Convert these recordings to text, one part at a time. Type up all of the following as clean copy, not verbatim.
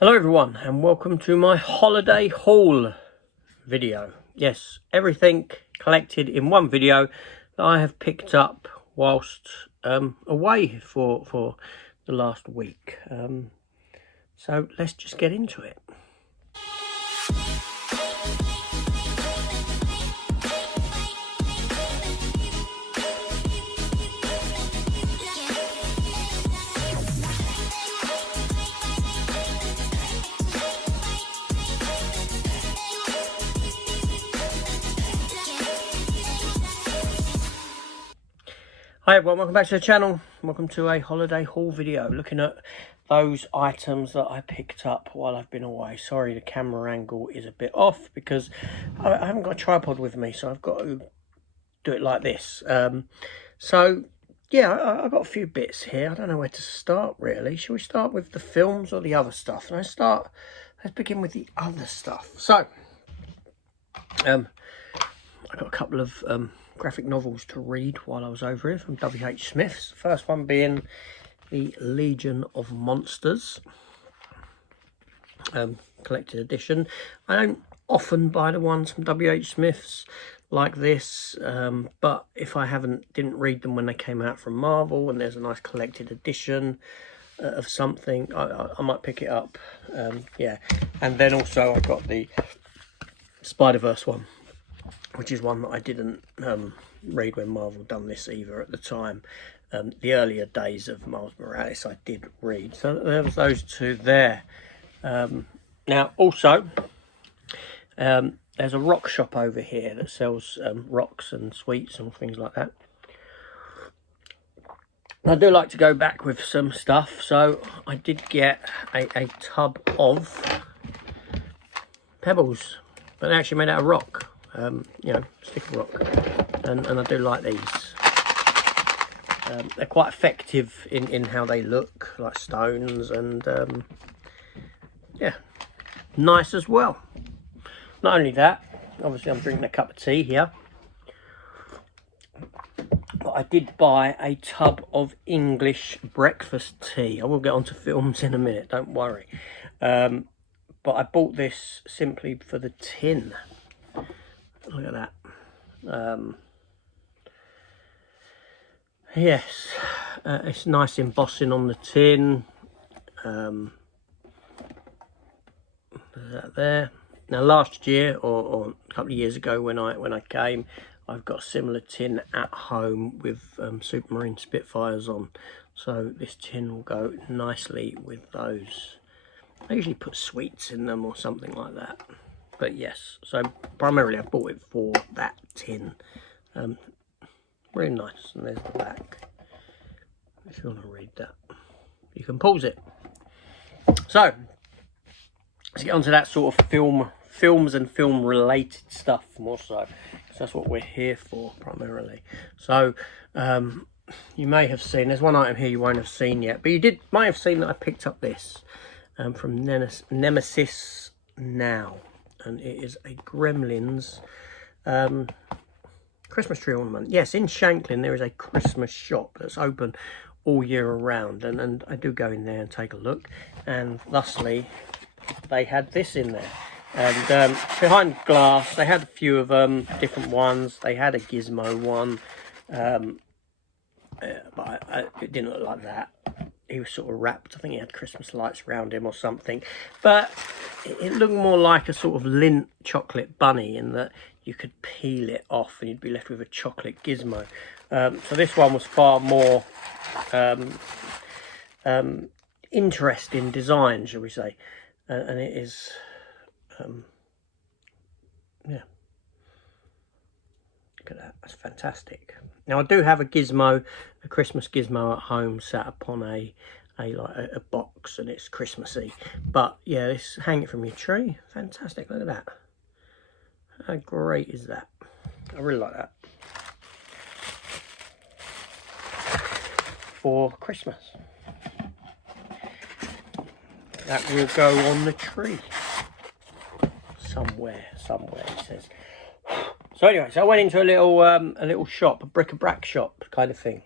Hello everyone and welcome to my holiday haul video. Yes, everything collected in one video that I have picked up whilst away for the last week. So let's just get into it. Hi everyone, welcome back to the channel. Welcome to a holiday haul video looking at those items that I picked up while I've been away. Sorry, the camera angle is a bit off because I haven't got a tripod with me, so I've got to do it like this. So yeah, I've got a few bits here. I don't know where to start really. Shall we start with the films or the other stuff? Let's begin with the other stuff. So I got a couple of graphic novels to read while I was over here from W.H. Smith's. The first one being the Legion of Monsters collected edition. I don't often buy the ones from W.H. Smith's like this, but if I didn't read them when they came out from Marvel and there's a nice collected edition of something, I might pick it up. Yeah, and then also I got the Spider-Verse one, which is one that I didn't read when Marvel done this either at the time. The earlier days of Miles Morales I did read. So there was those two there. Now also, there's a rock shop over here that sells rocks and sweets and things like that. I do like to go back with some stuff, so I did get a tub of pebbles, but they actually made out of rock. You know, stick of rock, and I do like these. They're quite effective in how they look, like stones, and yeah, nice as well. Not only that, obviously I'm drinking a cup of tea here, but I did buy a tub of English breakfast tea. I will get onto films in a minute, don't worry. But I bought this simply for the tin. Look at that. Yes, it's nice embossing on the tin. There's that there. Now last year or a couple of years ago when I came, I've got a similar tin at home with Supermarine Spitfires on. So this tin will go nicely with those. I usually put sweets in them or something like that. But yes, so primarily I bought it for that tin. Really nice, and there's the back. If you want to read that, you can pause it. So let's get onto that sort of films and film related stuff more so, because that's what we're here for primarily. So you may have seen, there's one item here you won't have seen yet, but you might have seen that I picked up this from Nemesis Now. And it is a Gremlins Christmas tree ornament. Yes, in Shanklin there is a Christmas shop that's open all year around, and I do go in there and take a look, and thusly they had this in there. And behind glass they had a few of different ones. They had a Gizmo one, but it didn't look like that. He was sort of wrapped. I think he had Christmas lights around him or something. But it looked more like a sort of Lindt chocolate bunny in that you could peel it off and you'd be left with a chocolate Gizmo. So this one was far more interesting design, shall we say. And it is, yeah. Look at that, that's fantastic. Now I do have a Gizmo, a Christmas Gizmo at home sat upon a box, and it's Christmassy. But yeah, this, hang it from your tree, fantastic, look at that. How great is that? I really like that. For Christmas. That will go on the tree. Somewhere, it says. So anyway, so I went into a little shop, a bric-a-brac shop kind of thing.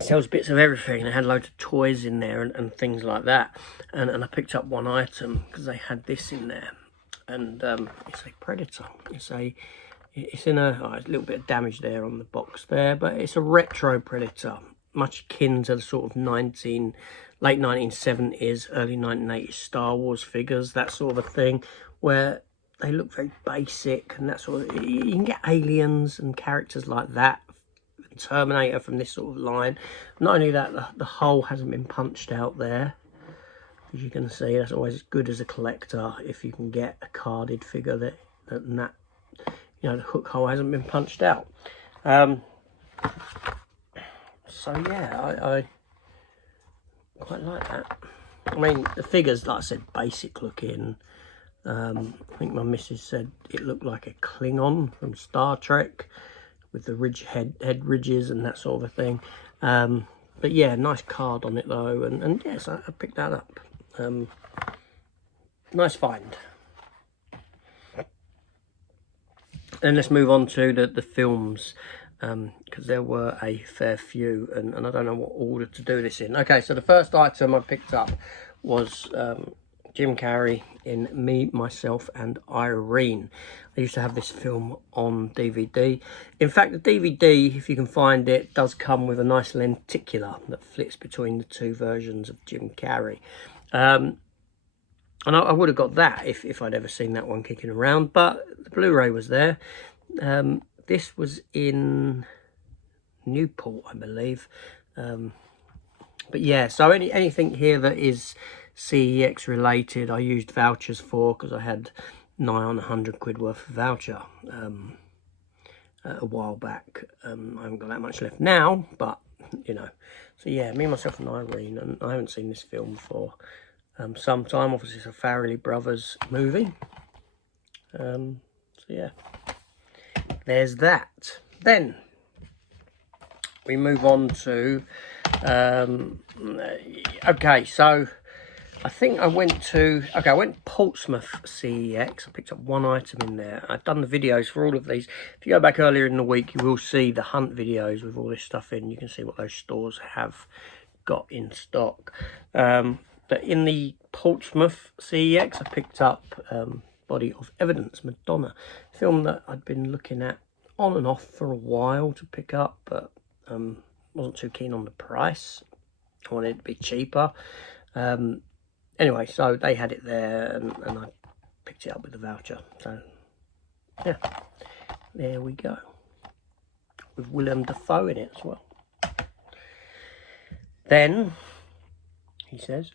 sells bits of everything. They had loads of toys in there and things like that. And I picked up one item because they had this in there. And it's a Predator. It's in a little bit of damage there on the box there, but it's a retro Predator, much akin to the sort of late 1970s, early 1980s Star Wars figures, that sort of a thing, where they look very basic and that sort of. You can get aliens and characters like that, Terminator from this sort of line. Not only that, the hole hasn't been punched out there. As you can see, that's always as good as a collector if you can get a carded figure that you know, the hook hole hasn't been punched out. So yeah, I quite like that. I mean, the figures, like I said, basic looking. I think my missus said it looked like a Klingon from Star Trek with the head ridges and that sort of a thing. But yeah, nice card on it though, and yes, I picked that up. Nice find. Then let's move on to the films, because there were a fair few, and I don't know what order to do this in. Okay, so the first item I picked up was Jim Carrey in Me, Myself and Irene. I used to have this film on DVD. In fact, the DVD, if you can find it, does come with a nice lenticular that flips between the two versions of Jim Carrey. And I would have got that if I'd ever seen that one kicking around, but the Blu-ray was there. This was in Newport, I believe. But yeah, so anything here that is CEX related, I used vouchers for, because I had nigh on 100 quid worth of voucher a while back. I haven't got that much left now, but you know. So yeah, Me, Myself and Irene, and I haven't seen this film for some time. Obviously it's a Farrelly Brothers movie. So yeah, there's that. Then we move on to okay, so I think I went Portsmouth CEX. I picked up one item in there. I've done the videos for all of these. If you go back earlier in the week, you will see the hunt videos with all this stuff in. You can see what those stores have got in stock. But in the Portsmouth CEX, I picked up Body of Evidence, Madonna. Film that I'd been looking at on and off for a while to pick up, but wasn't too keen on the price. I wanted it to be cheaper. Anyway, so they had it there, and I picked it up with the voucher. So, yeah, there we go. With Willem Dafoe in it as well. Then, he says,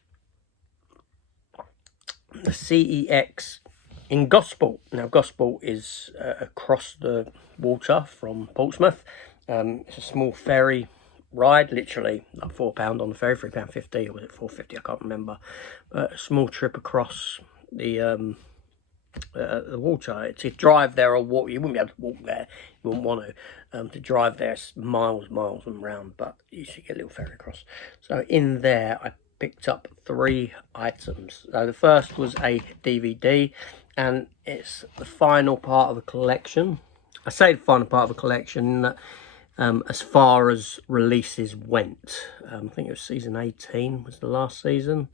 the CEX in Gosport. Now, Gosport is across the water from Portsmouth. It's a small ferry ride, literally like £4 on the ferry, £3.50, or was it £4.50? I can't remember. A small trip across the water. To drive there or walk, you wouldn't be able to walk there. You wouldn't want to. To drive there, it's miles and round, but you should get a little ferry across. So in there, I picked up 3 items. So the first was a DVD, and it's the final part of a collection. I say the final part of a collection that as far as releases went, I think it was season 18 was the last season,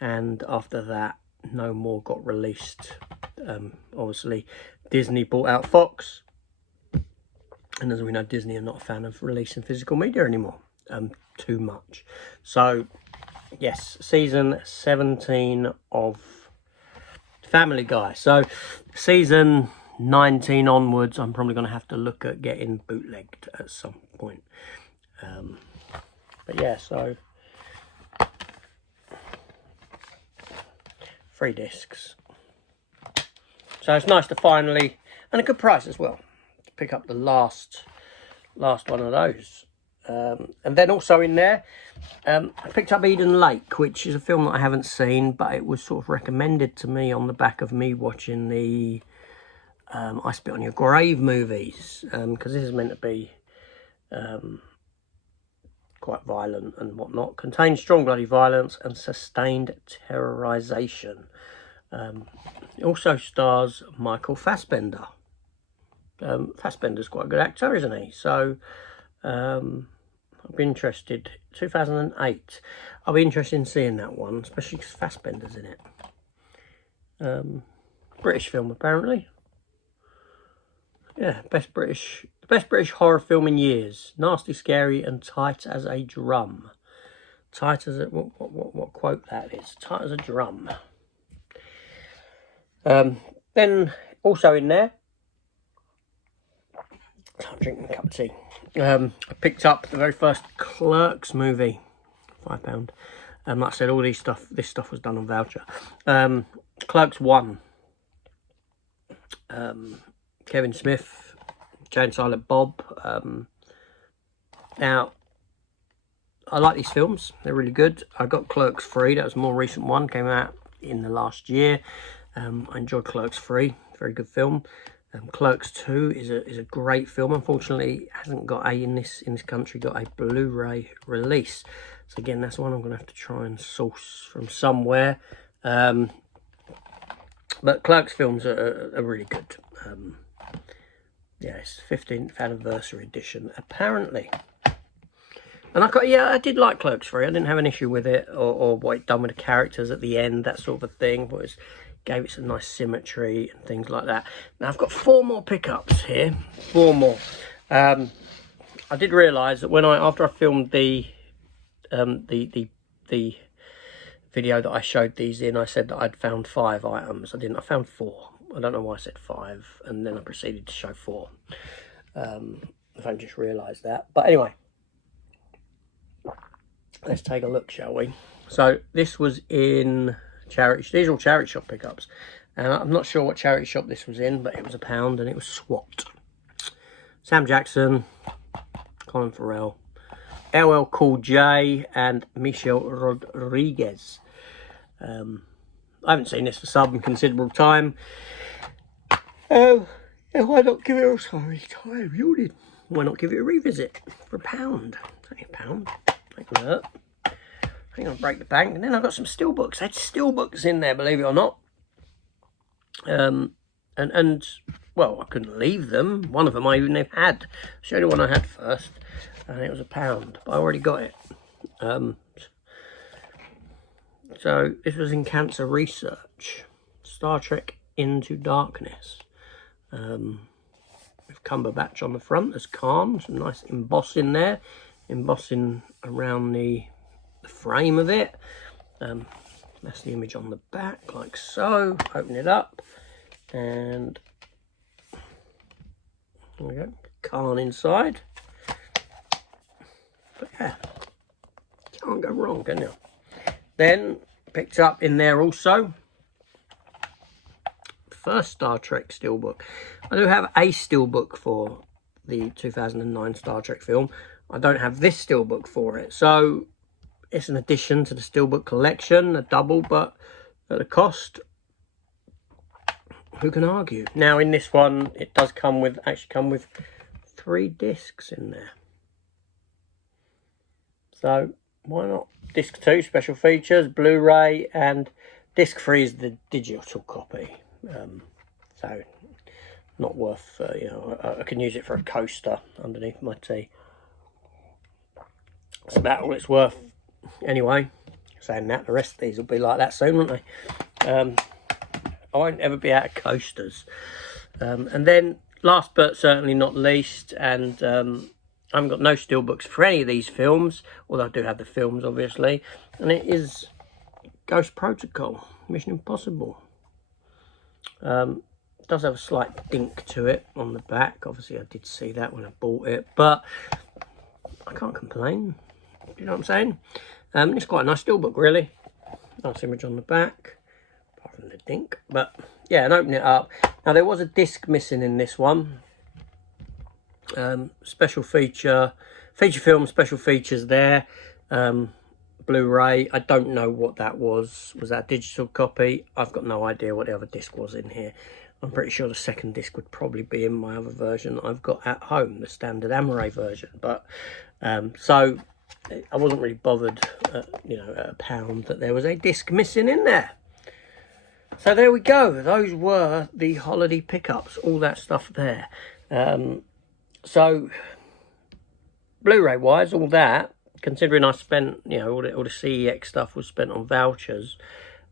and after that no more got released. Obviously Disney bought out Fox, and as we know, Disney are not a fan of releasing physical media anymore, too much. So yes, season 17 of Family Guy. So season 19 onwards, I'm probably going to have to look at getting bootlegged at some point. But yeah, so 3 discs. So it's nice to finally, and a good price as well, to pick up the last one of those. And then also in there, I picked up Eden Lake, which is a film that I haven't seen, but it was sort of recommended to me on the back of me watching the I Spit on Your Grave movies, because this is meant to be quite violent and whatnot. Contains strong bloody violence and sustained terrorization. It also stars Michael Fassbender. Fassbender's quite a good actor, isn't he? So I'll be interested. 2008. I'll be interested in seeing that one, especially because Fassbender's in it. British film, apparently. Yeah, best British horror film in years. Nasty, scary, and tight as a drum. Tight as a what quote that is? Tight as a drum. Then also in there, I'm drinking a cup of tea. I picked up the very first Clerks movie, £5. Like I said, all this stuff was done on voucher. Clerks 1. Kevin Smith, Jay and Silent Bob. Now, I like these films. They're really good. I got Clerks 3. That was a more recent one. Came out in the last year. I enjoyed Clerks 3. Very good film. Clerks 2 is a great film. Unfortunately, it hasn't got in this country got a Blu-ray release. So again, that's one I'm going to have to try and source from somewhere. But Clerks films are really good. Yeah, it's 15th anniversary edition, apparently. And I did like Clerks 3. I didn't have an issue with it, or what it done with the characters at the end, that sort of a thing. But it gave it some nice symmetry and things like that. Now I've got 4 more pickups here. 4 more. I did realise that after I filmed the video that I showed these in, I said that I'd found 5 items. I didn't. I found 4. I don't know why I said 5, and then I proceeded to show 4. If I just realised that. But anyway, let's take a look, shall we? So this was in charity. These are all charity shop pickups, and I'm not sure what charity shop this was in, but it was £1, and it was SWAT. Sam Jackson, Colin Farrell, LL Cool J, and Michelle Rodriguez. I haven't seen this for some considerable time. Yeah, why not give it a Why not give it a revisit for £1? It's only £1. Ain't gonna hurt. Ain't gonna break the bank. And then I've got some Steelbooks. I had Steelbooks in there, believe it or not. And well, I couldn't leave them. One of them I even have had. I'll show you the one I had first, and it was £1, but I already got it. So this was in Cancer Research. Star Trek Into Darkness. With Cumberbatch on the front as Khan. Some nice embossing there. Embossing around the frame of it. That's the image on the back, like so. Open it up, and there we go. Khan inside. But yeah, can't go wrong, can you? Then picked up in there also first Star Trek Steelbook. I do have a Steelbook for the 2009 Star Trek film. I don't have this Steelbook for it, so it's an addition to the Steelbook collection, a double, but at a cost, who can argue? Now in this one, it does come with 3 discs in there. So why not? Disc 2, special features, Blu-ray, and disc 3 is the digital copy. So not worth, you know, I can use it for a coaster underneath my tea. That's about all it's worth. Anyway, saying that, the rest of these will be like that soon, won't they? I won't ever be out of coasters. And then, last but certainly not least, and I haven't got no Steelbooks for any of these films, although I do have the films, obviously, and it is Ghost Protocol, Mission Impossible. It does have a slight dink to it on the back. Obviously, I did see that when I bought it, but I can't complain. You know what I'm saying? It's quite a nice Steelbook, really. Nice image on the back, apart from the dink. But yeah, and open it up. Now there was a disc missing in this one. Special feature film, special features there. Blu-ray. I don't know what that was. Was that a digital copy? I've got no idea what the other disc was in here. I'm pretty sure the second disc would probably be in my other version I've got at home, the standard Amaray version. But so I wasn't really bothered, you know, at £1 that there was a disc missing in there. So there we go. Those were the holiday pickups. All that stuff there. So Blu-ray wise, all that, considering I spent, you know, all the CEX stuff was spent on vouchers,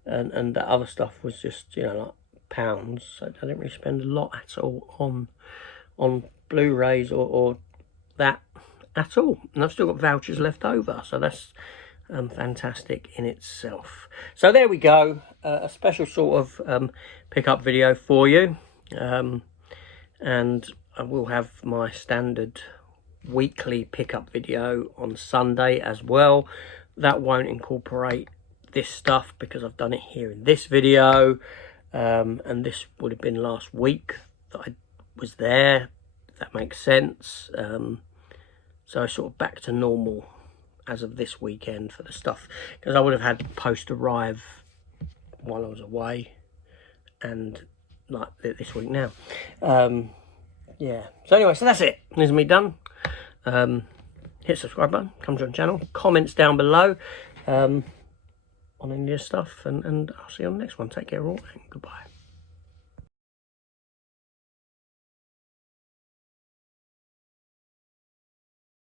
and the other stuff was just, you know, like pounds. So I didn't really spend a lot at all on Blu-rays or that at all. And I've still got vouchers left over, so that's fantastic in itself. So there we go, a special sort of pickup video for you, and I will have my standard weekly pickup video on Sunday as well. That won't incorporate this stuff because I've done it here in this video, and this would have been last week that I was there, if that makes sense. So sort of back to normal as of this weekend for the stuff, because I would have had post arrive while I was away, and like this week now. Yeah, so anyway, so that's it. This is me done. Hit subscribe button, come join the channel, comments down below on any of this stuff, and I'll see you on the next one. Take care all, and goodbye.